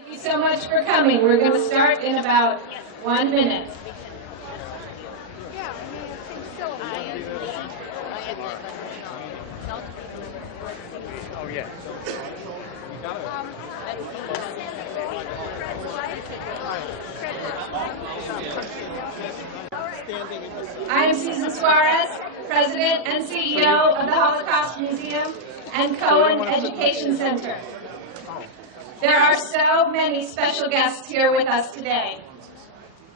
Thank you so much for coming. We're going to start in about 1 minute. Oh, yeah. I am Susan Suarez, President and CEO of the Holocaust Museum and Cohen Education Center. There are so many special guests here with us today.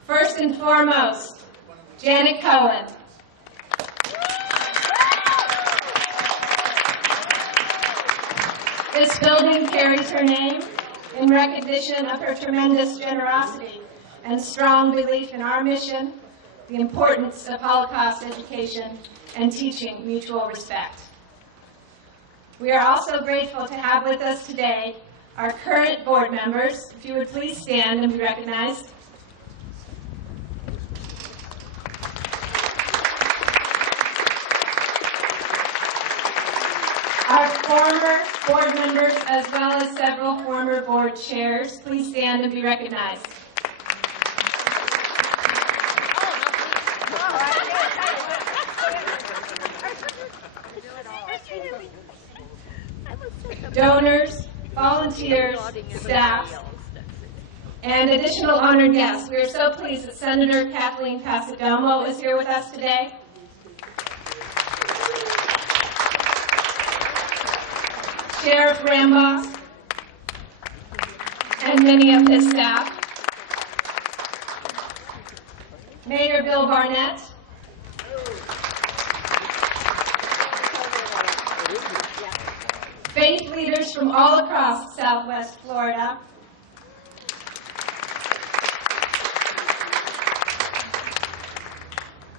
First and foremost, Janet Cohen. This building carries her name in recognition of her tremendous generosity and strong belief in our mission, the importance of Holocaust education, and teaching mutual respect. We are also grateful to have with us today our current board members. If you would please stand and be recognized. Our former board members, as well as several former board chairs, please stand and be recognized. Donors, volunteers, staff, and additional honored guests. We are so pleased that Senator Kathleen Passidomo is here with us today. Sheriff Ramboss, and many of his staff. Mayor Bill Barnett. Faith leaders from all across Southwest Florida.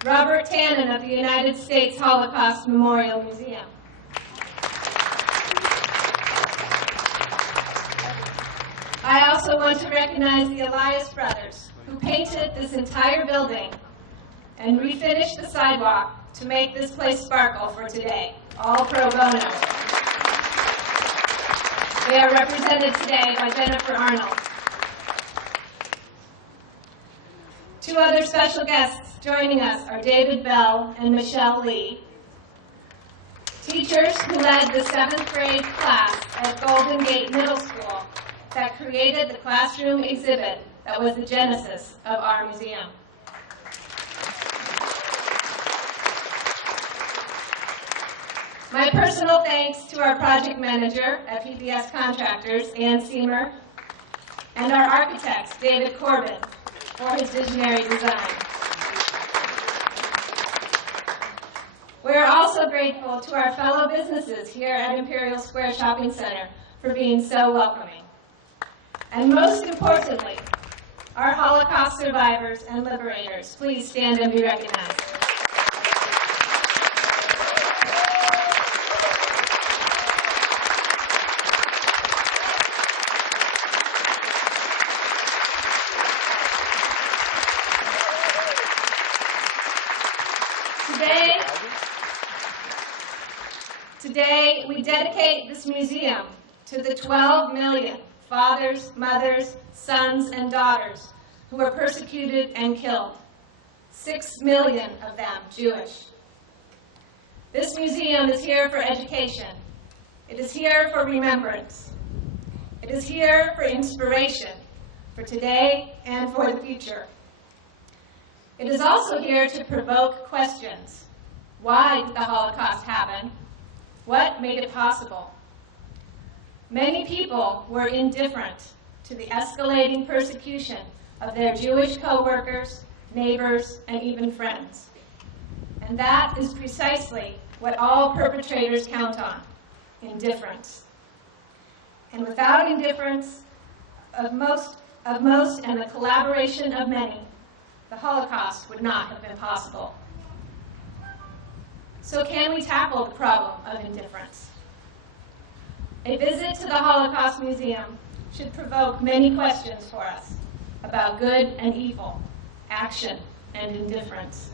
Robert Tannen of the United States Holocaust Memorial Museum. I also want to recognize the Elias brothers, who painted this entire building and refinished the sidewalk to make this place sparkle for today, all pro bono. They are represented today by Jennifer Arnold. Two other special guests joining us are David Bell and Michelle Lee, teachers who led the 7th grade class at Golden Gate Middle School that created the classroom exhibit that was the genesis of our museum. My personal thanks to our project manager at PBS Contractors, Ann Seamer, and our architect, David Corbin, for his visionary design. We are also grateful to our fellow businesses here at Imperial Square Shopping Center for being so welcoming. And most importantly, our Holocaust survivors and liberators. Please stand and be recognized. Today, we dedicate this museum to the 12 million fathers, mothers, sons, and daughters who were persecuted and killed, 6 million of them Jewish. This museum is here for education. It is here for remembrance. It is here for inspiration, for today and for the future. It is also here to provoke questions. Why did the Holocaust happen? What made it possible? Many people were indifferent to the escalating persecution of their Jewish co-workers, neighbors, and even friends. And that is precisely what all perpetrators count on, indifference. And without indifference of most and the collaboration of many, the Holocaust would not have been possible. So can we tackle the problem of indifference? A visit to the Holocaust Museum should provoke many questions for us about good and evil, action and indifference.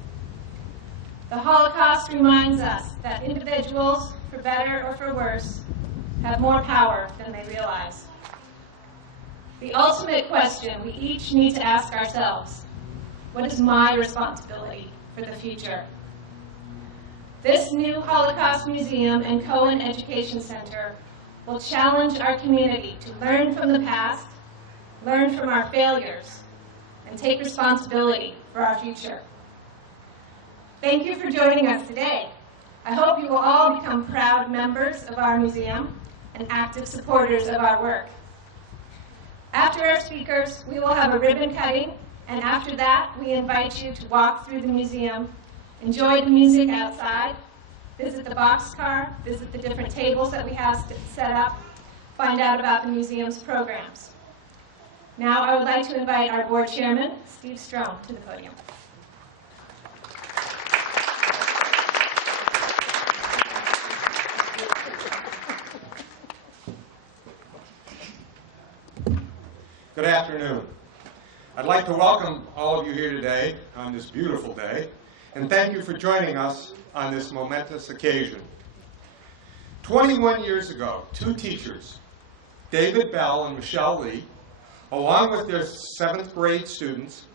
The Holocaust reminds us that individuals, for better or for worse, have more power than they realize. the ultimate question we each need to ask ourselves: what is my responsibility for the future? This new Holocaust Museum and Cohen Education Center will challenge our community to learn from the past, learn from our failures, and take responsibility for our future. Thank you for joining us today. I hope you will all become proud members of our museum and active supporters of our work. After our speakers, we will have a ribbon cutting, and after that, we invite you to walk through the museum, enjoy the music outside, visit the boxcar, visit the different tables that we have set up, find out about the museum's programs. Now I would like to invite our board chairman, Steve Strome, to the podium. Good afternoon. I'd like to welcome all of you here today on this beautiful day, and thank you for joining us on this momentous occasion. 21 years ago, two teachers, David Bell and Michelle Lee, along with their 7th grade students,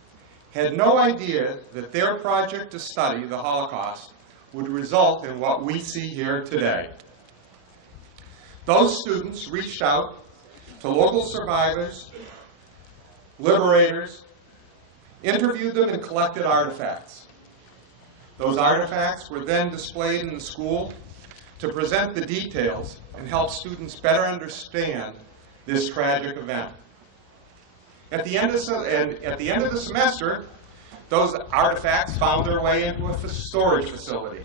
had no idea that their project to study the Holocaust would result in what we see here today. Those students reached out to local survivors, liberators, interviewed them, and collected artifacts. Those artifacts were then displayed in the school to present the details and help students better understand this tragic event. At the end of the semester, those artifacts found their way into a storage facility,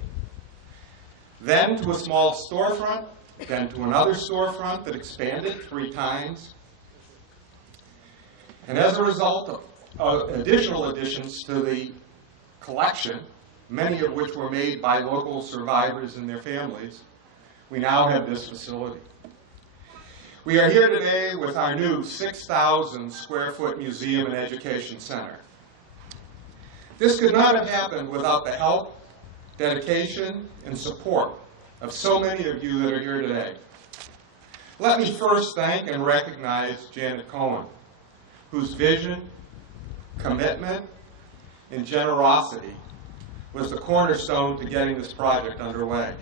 then to a small storefront, then to another storefront that expanded 3 times. And as a result of additional additions to the collection, many of which were made by local survivors and their families, we now have this facility. We are here today with our new 6,000 square foot museum and education center. This could not have happened without the help, dedication, and support of so many of you that are here today. Let me first thank and recognize Janet Cohen, whose vision, commitment, and generosity was the cornerstone to getting this project underway.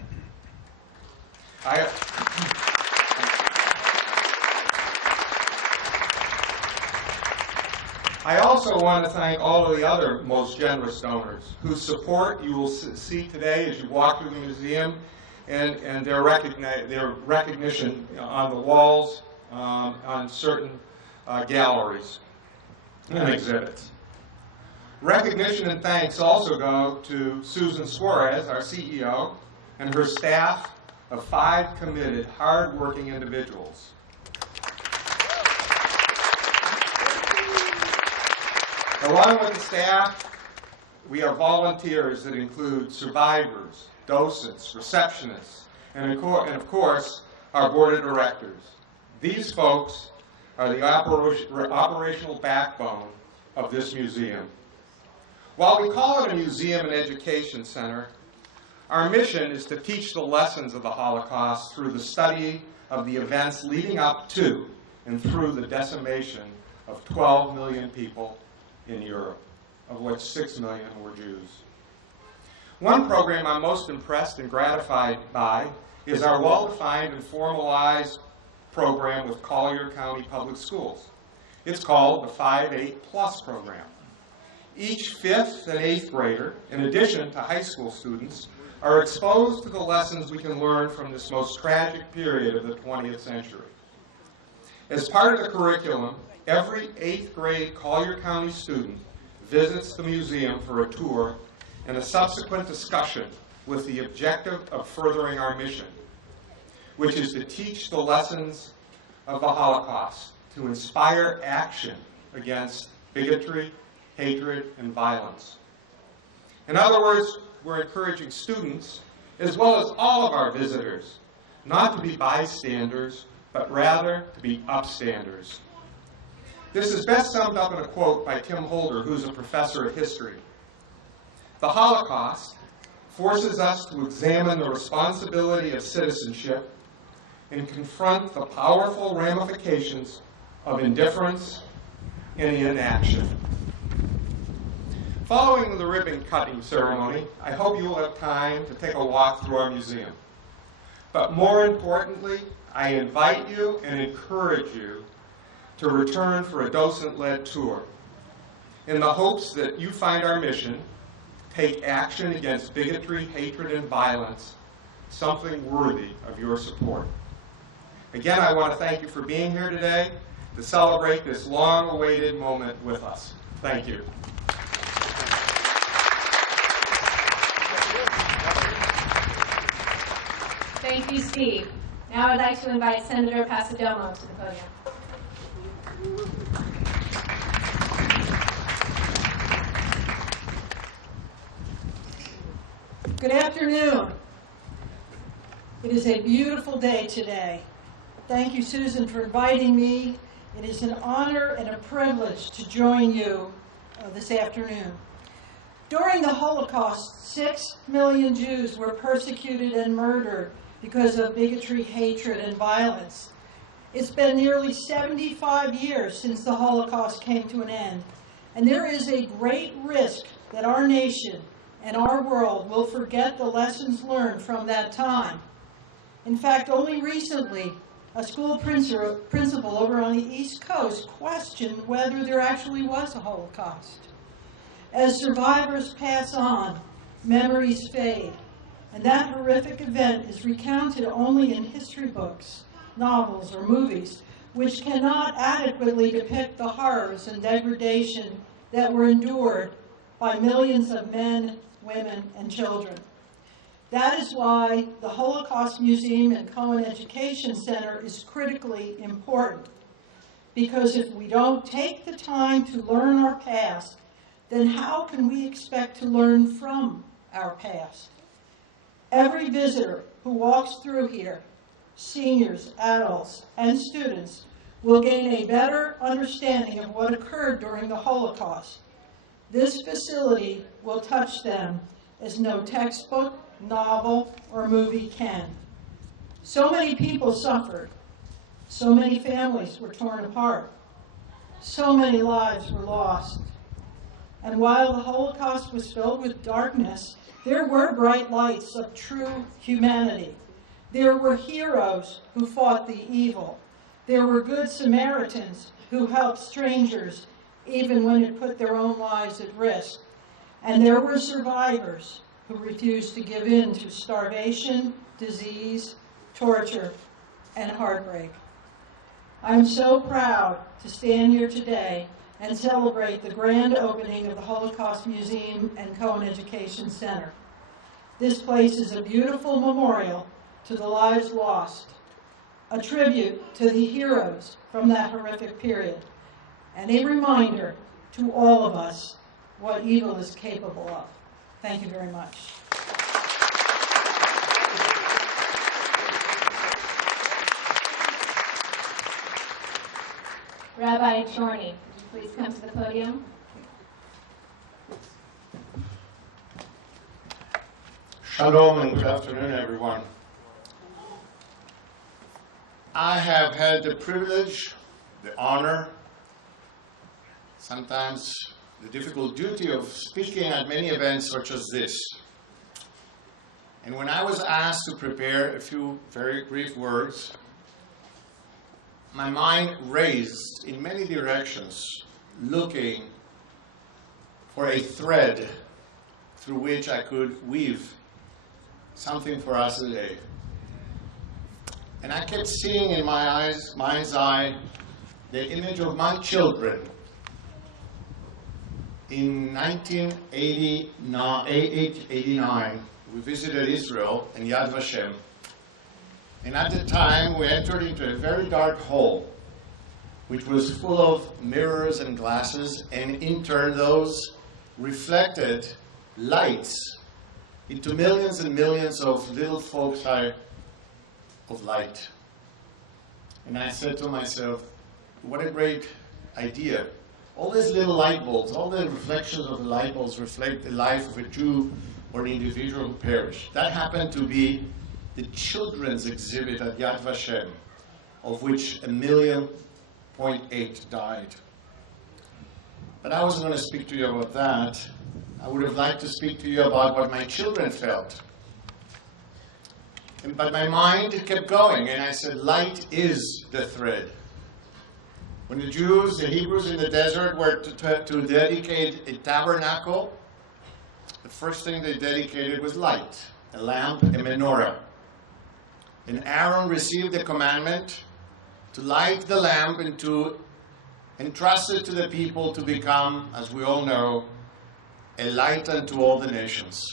I also want to thank all of the other most generous donors whose support you will see today as you walk through the museum, and their recognition on the walls, on certain galleries and exhibits. Recognition and thanks also go to Susan Suarez, our CEO, and her staff of 5 committed, hard-working individuals. Along with the staff, we have volunteers that include survivors, docents, receptionists, and of course, our board of directors. These folks are the operational backbone of this museum. While we call it a museum and education center, our mission is to teach the lessons of the Holocaust through the study of the events leading up to and through the decimation of 12 million people in Europe, of which 6 million were Jews. One program I'm most impressed and gratified by is our well-defined and formalized program with Collier County Public Schools. It's called the 5-8+ program. Each 5th and 8th grader, in addition to high school students, are exposed to the lessons we can learn from this most tragic period of the 20th century. As part of the curriculum, every 8th grade Collier County student visits the museum for a tour and a subsequent discussion with the objective of furthering our mission, which is to teach the lessons of the Holocaust, to inspire action against bigotry, hatred, and violence. In other words, we're encouraging students, as well as all of our visitors, not to be bystanders, but rather to be upstanders. This is best summed up in a quote by Tim Holder, who's a professor of history. The Holocaust forces us to examine the responsibility of citizenship and confront the powerful ramifications of indifference and inaction. Following the ribbon-cutting ceremony, I hope you will have time to take a walk through our museum. But more importantly, I invite you and encourage you to return for a docent-led tour in the hopes that you find our mission, take action against bigotry, hatred, and violence, something worthy of your support. Again, I want to thank you for being here today to celebrate this long-awaited moment with us. Thank you. Thank you, Steve. Now I'd like to invite Senator Pasadomo to the podium. Good afternoon. It is a beautiful day today. Thank you, Susan, for inviting me. It is an honor and a privilege to join you this afternoon. During the Holocaust, 6 million Jews were persecuted and murdered because of bigotry, hatred, and violence. It's been nearly 75 years since the Holocaust came to an end, and there is a great risk that our nation and our world will forget the lessons learned from that time. In fact, only recently, a school principal over on the East Coast questioned whether there actually was a Holocaust. As survivors pass on, memories fade, and that horrific event is recounted only in history books, novels, or movies, which cannot adequately depict the horrors and degradation that were endured by millions of men, women, and children. That is why the Holocaust Museum and Cohen Education Center is critically important. Because if we don't take the time to learn our past, then how can we expect to learn from our past? Every visitor who walks through here, seniors, adults, and students, will gain a better understanding of what occurred during the Holocaust. This facility will touch them as no textbook, novel, or movie can. So many people suffered. So many families were torn apart. So many lives were lost. And while the Holocaust was filled with darkness, there were bright lights of true humanity. There were heroes who fought the evil. There were good Samaritans who helped strangers even when it put their own lives at risk. And there were survivors who refused to give in to starvation, disease, torture, and heartbreak. I'm so proud to stand here today and celebrate the grand opening of the Holocaust Museum and Cohen Education Center. This place is a beautiful memorial to the lives lost, a tribute to the heroes from that horrific period, and a reminder to all of us what evil is capable of. Thank you very much. Rabbi Chorny, would you please come to the podium? Shalom and good afternoon, everyone. I have had the privilege, the honor, sometimes the difficult duty of speaking at many events such as this. And when I was asked to prepare a few very brief words, my mind raced in many directions, looking for a thread through which I could weave something for us today. And I kept seeing in my mind's eye the image of my children. In 1989, we visited Israel and Yad Vashem. And at the time, we entered into a very dark hole, which was full of mirrors and glasses, and in turn, those reflected lights into millions and millions of little foci of light. And I said to myself, what a great idea. All these little light bulbs, all the reflections of the light bulbs reflect the life of a Jew or an individual who perished. That happened to be the children's exhibit at Yad Vashem, of which 1 million 0.8 died. But I wasn't going to speak to you about that. I would have liked to speak to you about what my children felt. But my mind kept going, and I said, light is the thread. When the Jews, the Hebrews in the desert were to dedicate a tabernacle, the first thing they dedicated was light, a lamp, a menorah. And Aaron received the commandment to light the lamp and to entrust it to the people to become, as we all know, a light unto all the nations.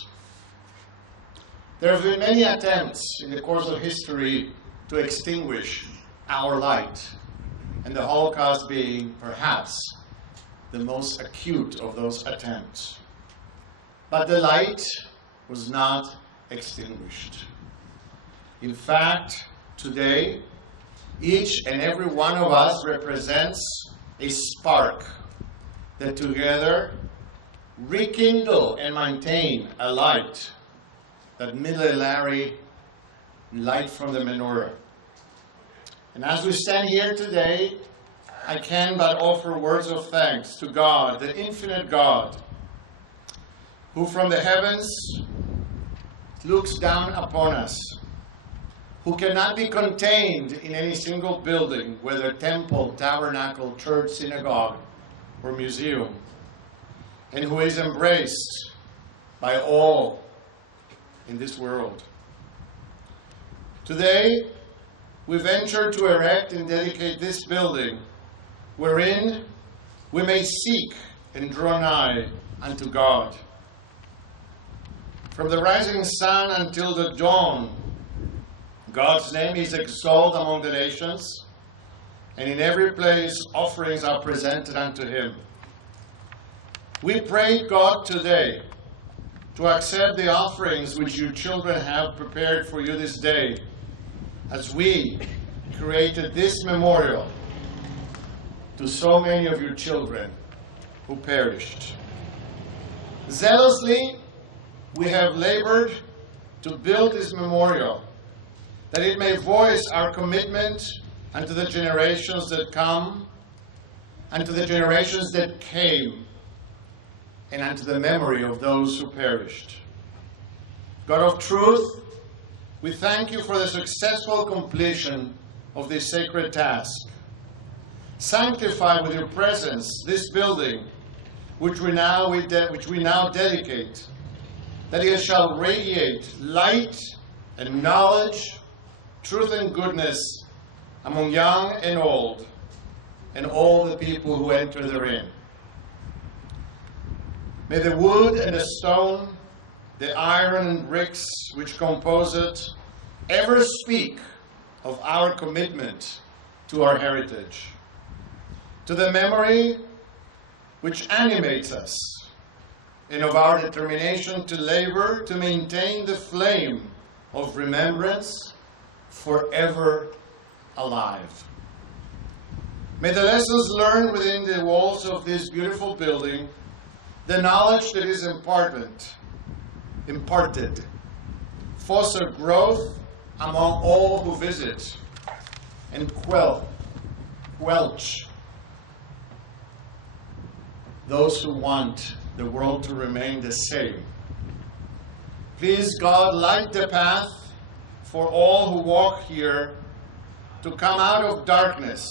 There have been many attempts in the course of history to extinguish our light, and the Holocaust being perhaps the most acute of those attempts. But the light was not extinguished. In fact, today, each and every one of us represents a spark that together rekindle and maintain a light, that middle-Larry light from the menorah. And as we stand here today, I can but offer words of thanks to God, the infinite God, who from the heavens looks down upon us, who cannot be contained in any single building, whether temple, tabernacle, church, synagogue, or museum, and who is embraced by all in this world. Today, we venture to erect and dedicate this building, wherein we may seek and draw nigh unto God. From the rising sun until the dawn, God's name is exalted among the nations, and in every place offerings are presented unto him. We pray God today to accept the offerings which your children have prepared for you this day, as we created this memorial to so many of your children who perished. Zealously, we have labored to build this memorial, that it may voice our commitment unto the generations that come, unto the generations that came, and unto the memory of those who perished. God of truth, we thank you for the successful completion of this sacred task. Sanctify with your presence this building, which we now dedicate, that it shall radiate light and knowledge, truth and goodness among young and old, and all the people who enter therein. May the wood and the stone, the iron and bricks which compose it, ever speak of our commitment to our heritage, to the memory which animates us, and of our determination to labor to maintain the flame of remembrance forever alive. May the lessons learned within the walls of this beautiful building, the knowledge that is imparted, foster growth among all who visit, and quelch those who want the world to remain the same. Please, God, light the path for all who walk here to come out of darkness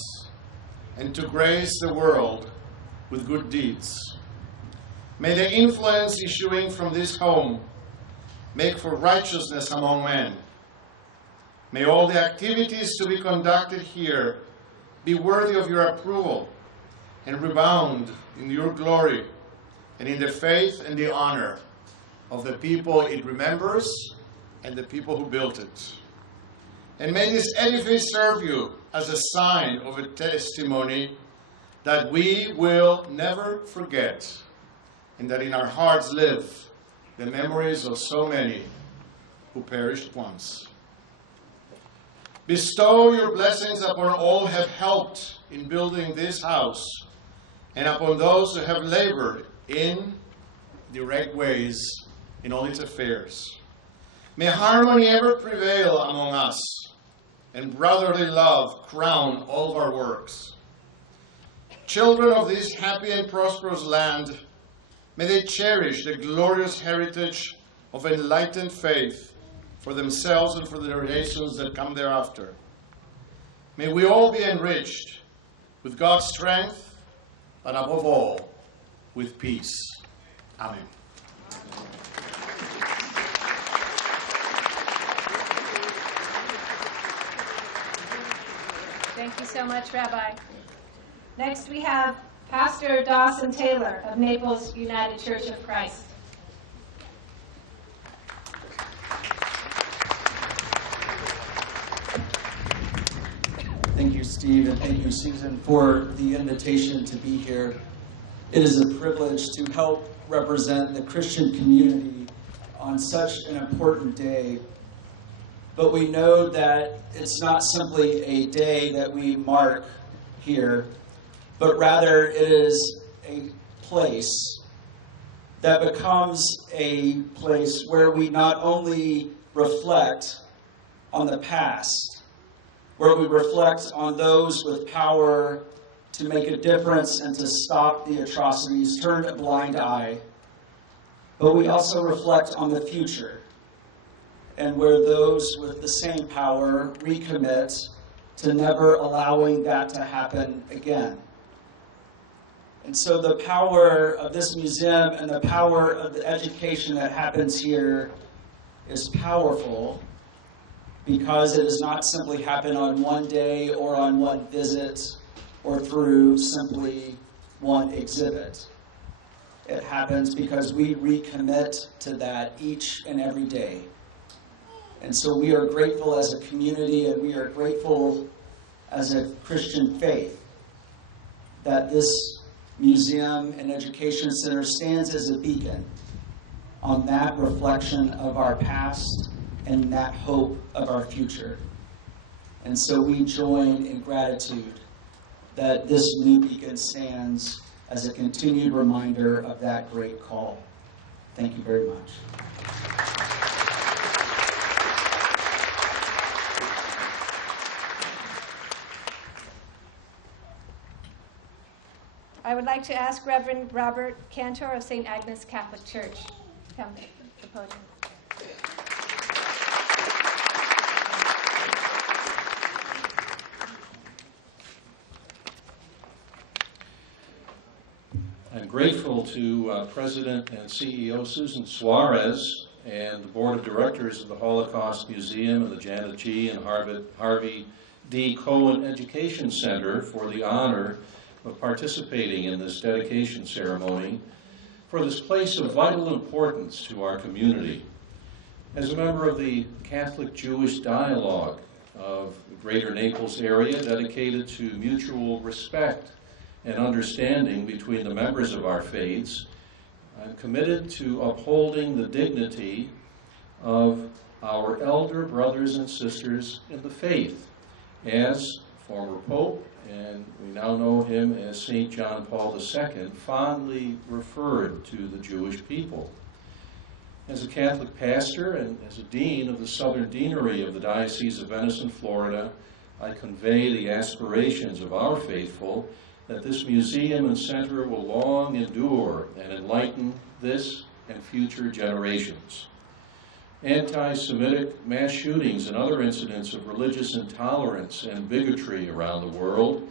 and to grace the world with good deeds. May the influence issuing from this home make for righteousness among men. May all the activities to be conducted here be worthy of your approval and rebound in your glory and in the faith and the honor of the people it remembers and the people who built it. And may this edifice serve you as a sign of a testimony that we will never forget, and that in our hearts live the memories of so many who perished once. Bestow your blessings upon all who have helped in building this house, and upon those who have labored in direct ways in all its affairs. May harmony ever prevail among us, and brotherly love crown all of our works. Children of this happy and prosperous land, may they cherish the glorious heritage of enlightened faith for themselves and for the generations that come thereafter. May we all be enriched with God's strength, and above all, with peace. Amen. Thank you so much, Rabbi. Next we have Pastor Dawson Taylor of Naples United Church of Christ. Thank you, Steve, and thank you, Susan, for the invitation to be here. It is a privilege to help represent the Christian community on such an important day. But we know that it's not simply a day that we mark here, but rather it is a place that becomes a place where we not only reflect on the past, where we reflect on those with power to make a difference and to stop the atrocities, turn a blind eye, but we also reflect on the future, and where those with the same power recommit to never allowing that to happen again. And so the power of this museum and the power of the education that happens here is powerful because it does not simply happen on one day or on one visit or through simply one exhibit. It happens because we recommit to that each and every day. And so we are grateful as a community, and we are grateful as a Christian faith that this museum and education center stands as a beacon on that reflection of our past and that hope of our future. And so we join in gratitude that this new beacon stands as a continued reminder of that great call. Thank you very much. I would like to ask Reverend Robert Cantor of St. Agnes Catholic Church to come to the podium. I'm grateful to President and CEO Susan Suarez and the Board of Directors of the Holocaust Museum and the Janet G. and Harvey D. Cohen Education Center for the honor of participating in this dedication ceremony for this place of vital importance to our community. As a member of the Catholic-Jewish Dialogue of the Greater Naples area dedicated to mutual respect and understanding between the members of our faiths, I'm committed to upholding the dignity of our elder brothers and sisters in the faith. As former Pope, and we now know him as St. John Paul II, fondly referred to the Jewish people. As a Catholic pastor and as a dean of the Southern Deanery of the Diocese of Venice and Florida, I convey the aspirations of our faithful that this museum and center will long endure and enlighten this and future generations. Anti-Semitic mass shootings and other incidents of religious intolerance and bigotry around the world,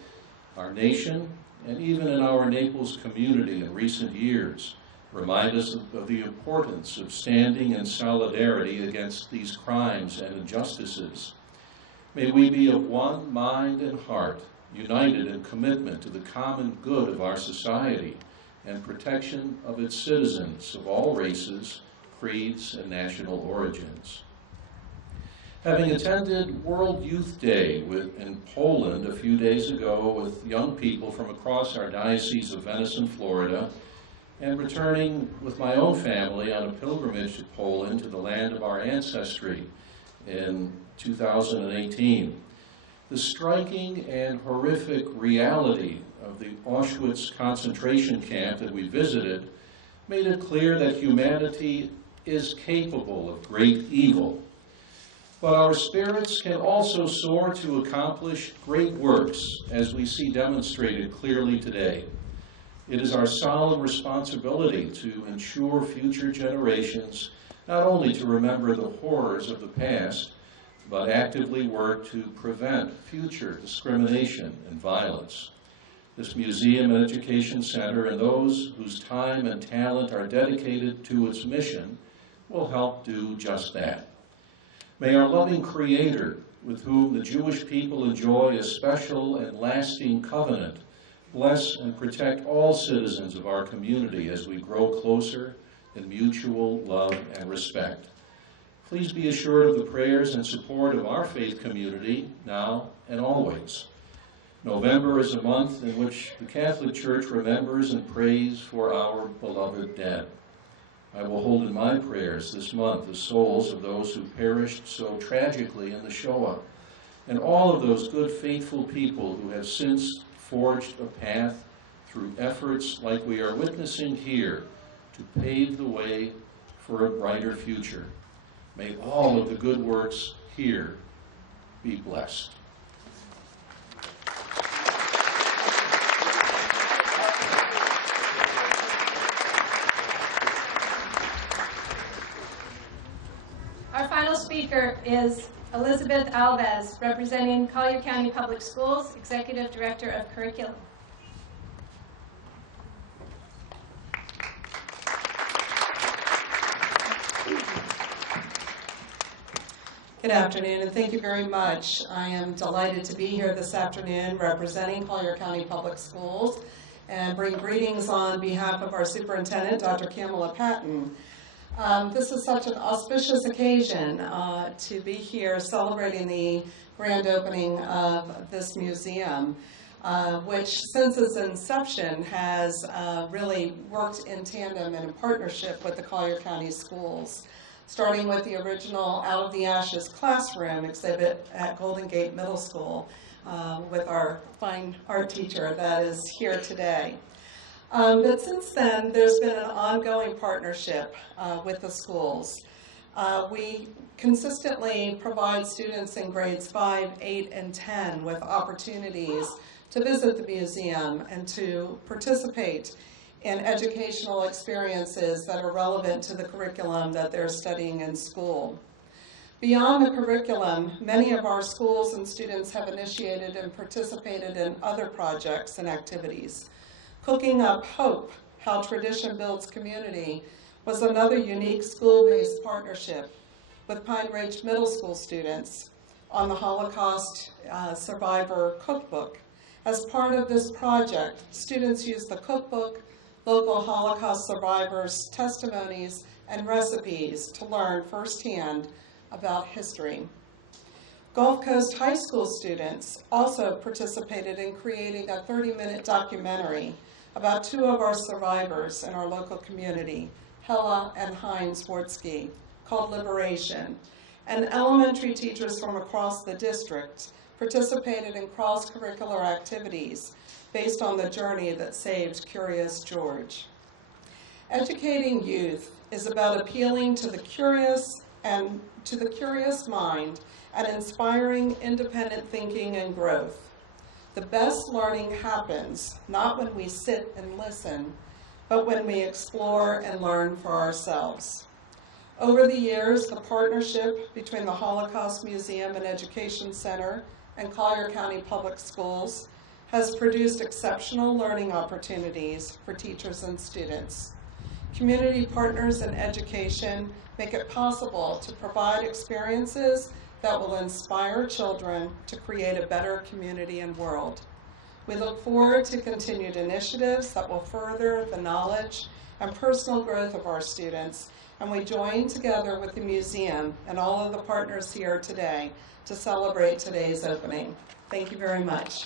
our nation, and even in our Naples community in recent years, remind us of the importance of standing in solidarity against these crimes and injustices. May we be of one mind and heart, united in commitment to the common good of our society and protection of its citizens of all races, creeds, and national origins. Having attended World Youth Day in Poland a few days ago with young people from across our Diocese of Venice and Florida, and returning with my own family on a pilgrimage to Poland to the land of our ancestry in 2018, the striking and horrific reality of the Auschwitz concentration camp that we visited made it clear that humanity is capable of great evil. But our spirits can also soar to accomplish great works, as we see demonstrated clearly today. It is our solemn responsibility to ensure future generations not only to remember the horrors of the past, but actively work to prevent future discrimination and violence. This Museum and Education Center and those whose time and talent are dedicated to its mission will help do just that. May our loving Creator, with whom the Jewish people enjoy a special and lasting covenant, bless and protect all citizens of our community as we grow closer in mutual love and respect. Please be assured of the prayers and support of our faith community now and always. November is a month in which the Catholic Church remembers and prays for our beloved dead. I will hold in my prayers this month the souls of those who perished so tragically in the Shoah, and all of those good, faithful people who have since forged a path through efforts like we are witnessing here to pave the way for a brighter future. May all of the good works here be blessed. Our final speaker is Elizabeth Alves, representing Collier County Public Schools, Executive Director of Curriculum. Good afternoon, and thank you very much. I am delighted to be here this afternoon representing Collier County Public Schools and bring greetings on behalf of our superintendent, Dr. Kamala Patton. This is such an auspicious occasion to be here celebrating the grand opening of this museum, which since its inception has really worked in tandem and in partnership with the Collier County Schools, starting with the original Out of the Ashes classroom exhibit at Golden Gate Middle School with our fine art teacher that is here today. But since then, there's been an ongoing partnership with the schools. We consistently provide students in grades 5, 8, and 10 with opportunities to visit the museum and to participate in educational experiences that are relevant to the curriculum that they're studying in school. Beyond the curriculum, many of our schools and students have initiated and participated in other projects and activities. Cooking Up Hope, How Tradition Builds Community, was another unique school-based partnership with Pine Ridge Middle School students on the Holocaust Survivor Cookbook. As part of this project, students used the cookbook, local Holocaust survivors' testimonies, and recipes to learn firsthand about history. Gulf Coast High School students also participated in creating a 30-minute documentary about two of our survivors in our local community, Hella and Heinz Wartsky, called Liberation. And elementary teachers from across the district participated in cross-curricular activities based on the journey that saved Curious George. Educating youth is about appealing to the curious mind and inspiring independent thinking and growth. The best learning happens not when we sit and listen, but when we explore and learn for ourselves. Over the years, the partnership between the Holocaust Museum and Education Center and Collier County Public Schools has produced exceptional learning opportunities for teachers and students. Community partners in education make it possible to provide experiences that will inspire children to create a better community and world. We look forward to continued initiatives that will further the knowledge and personal growth of our students, and we join together with the museum and all of the partners here today to celebrate today's opening. Thank you very much.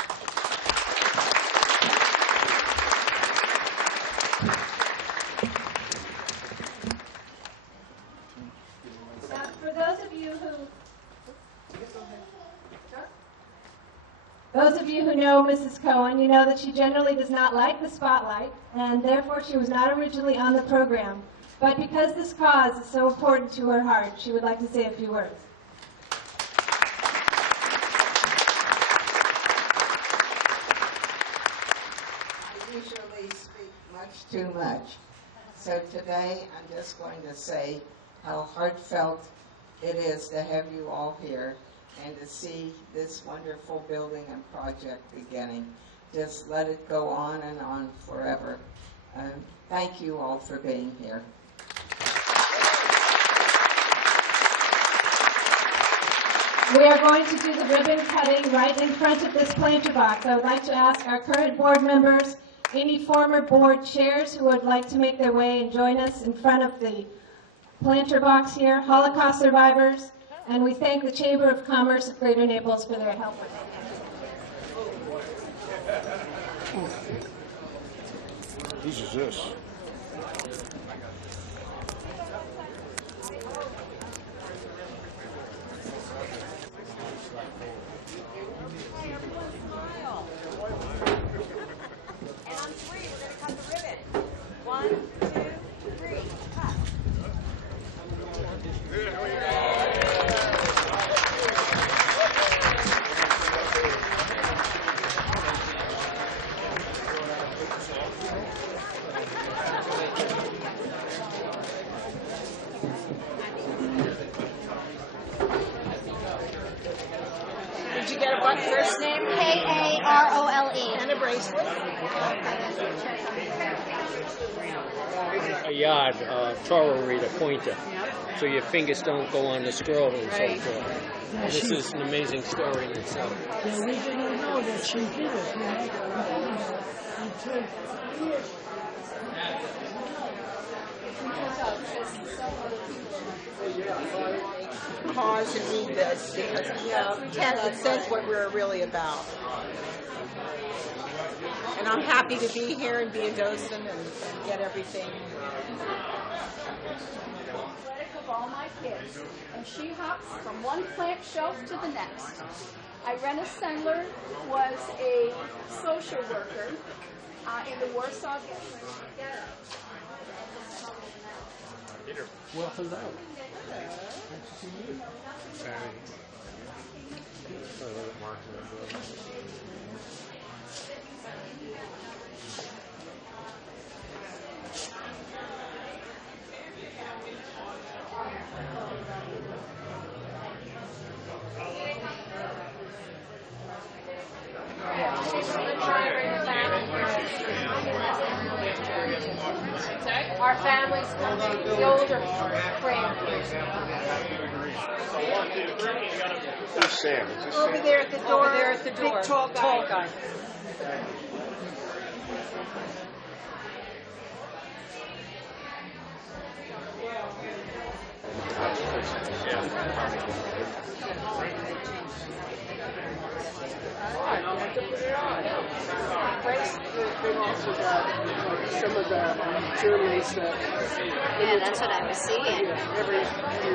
For those of you who know Mrs. Cohen, you know that she generally does not like the spotlight, and therefore she was not originally on the program. But because this cause is so important to her heart, she would like to say a few words. too much. So today, I'm just going to say how heartfelt it is to have you all here and to see this wonderful building and project beginning. Just let it go on and on forever. Thank you all for being here. We are going to do the ribbon cutting right in front of this planter box. I would like to ask our current board members, any former board chairs who would like to make their way and join us in front of the planter box here, Holocaust survivors, and we thank the Chamber of Commerce of Greater Naples for their help with it. Whose is this? And on three, we're going to cut the ribbon. 1, 2, 3, cut. Did you get a what first name? K-A-R-O-L-E. And a bracelet? A yard, Toro read, a pointer. So your fingers don't go on the scroll and Right. so forth. This is an amazing story in itself. Yeah, we didn't know that she did it. Pause and read this because it says what we're really about. And I'm happy to be here and be a docent and get everything. Athletic of all my kids, and she hops from one plant shelf to the next. Irena Sendler was a social worker in the Warsaw Ghetto. Well, hello. Our families coming, the older grandkids. Who's Sam? Is this Over Sam? there at the door. Over there at the door. Big tall guy. Some of the journalists that. Yeah, that's what I was seeing.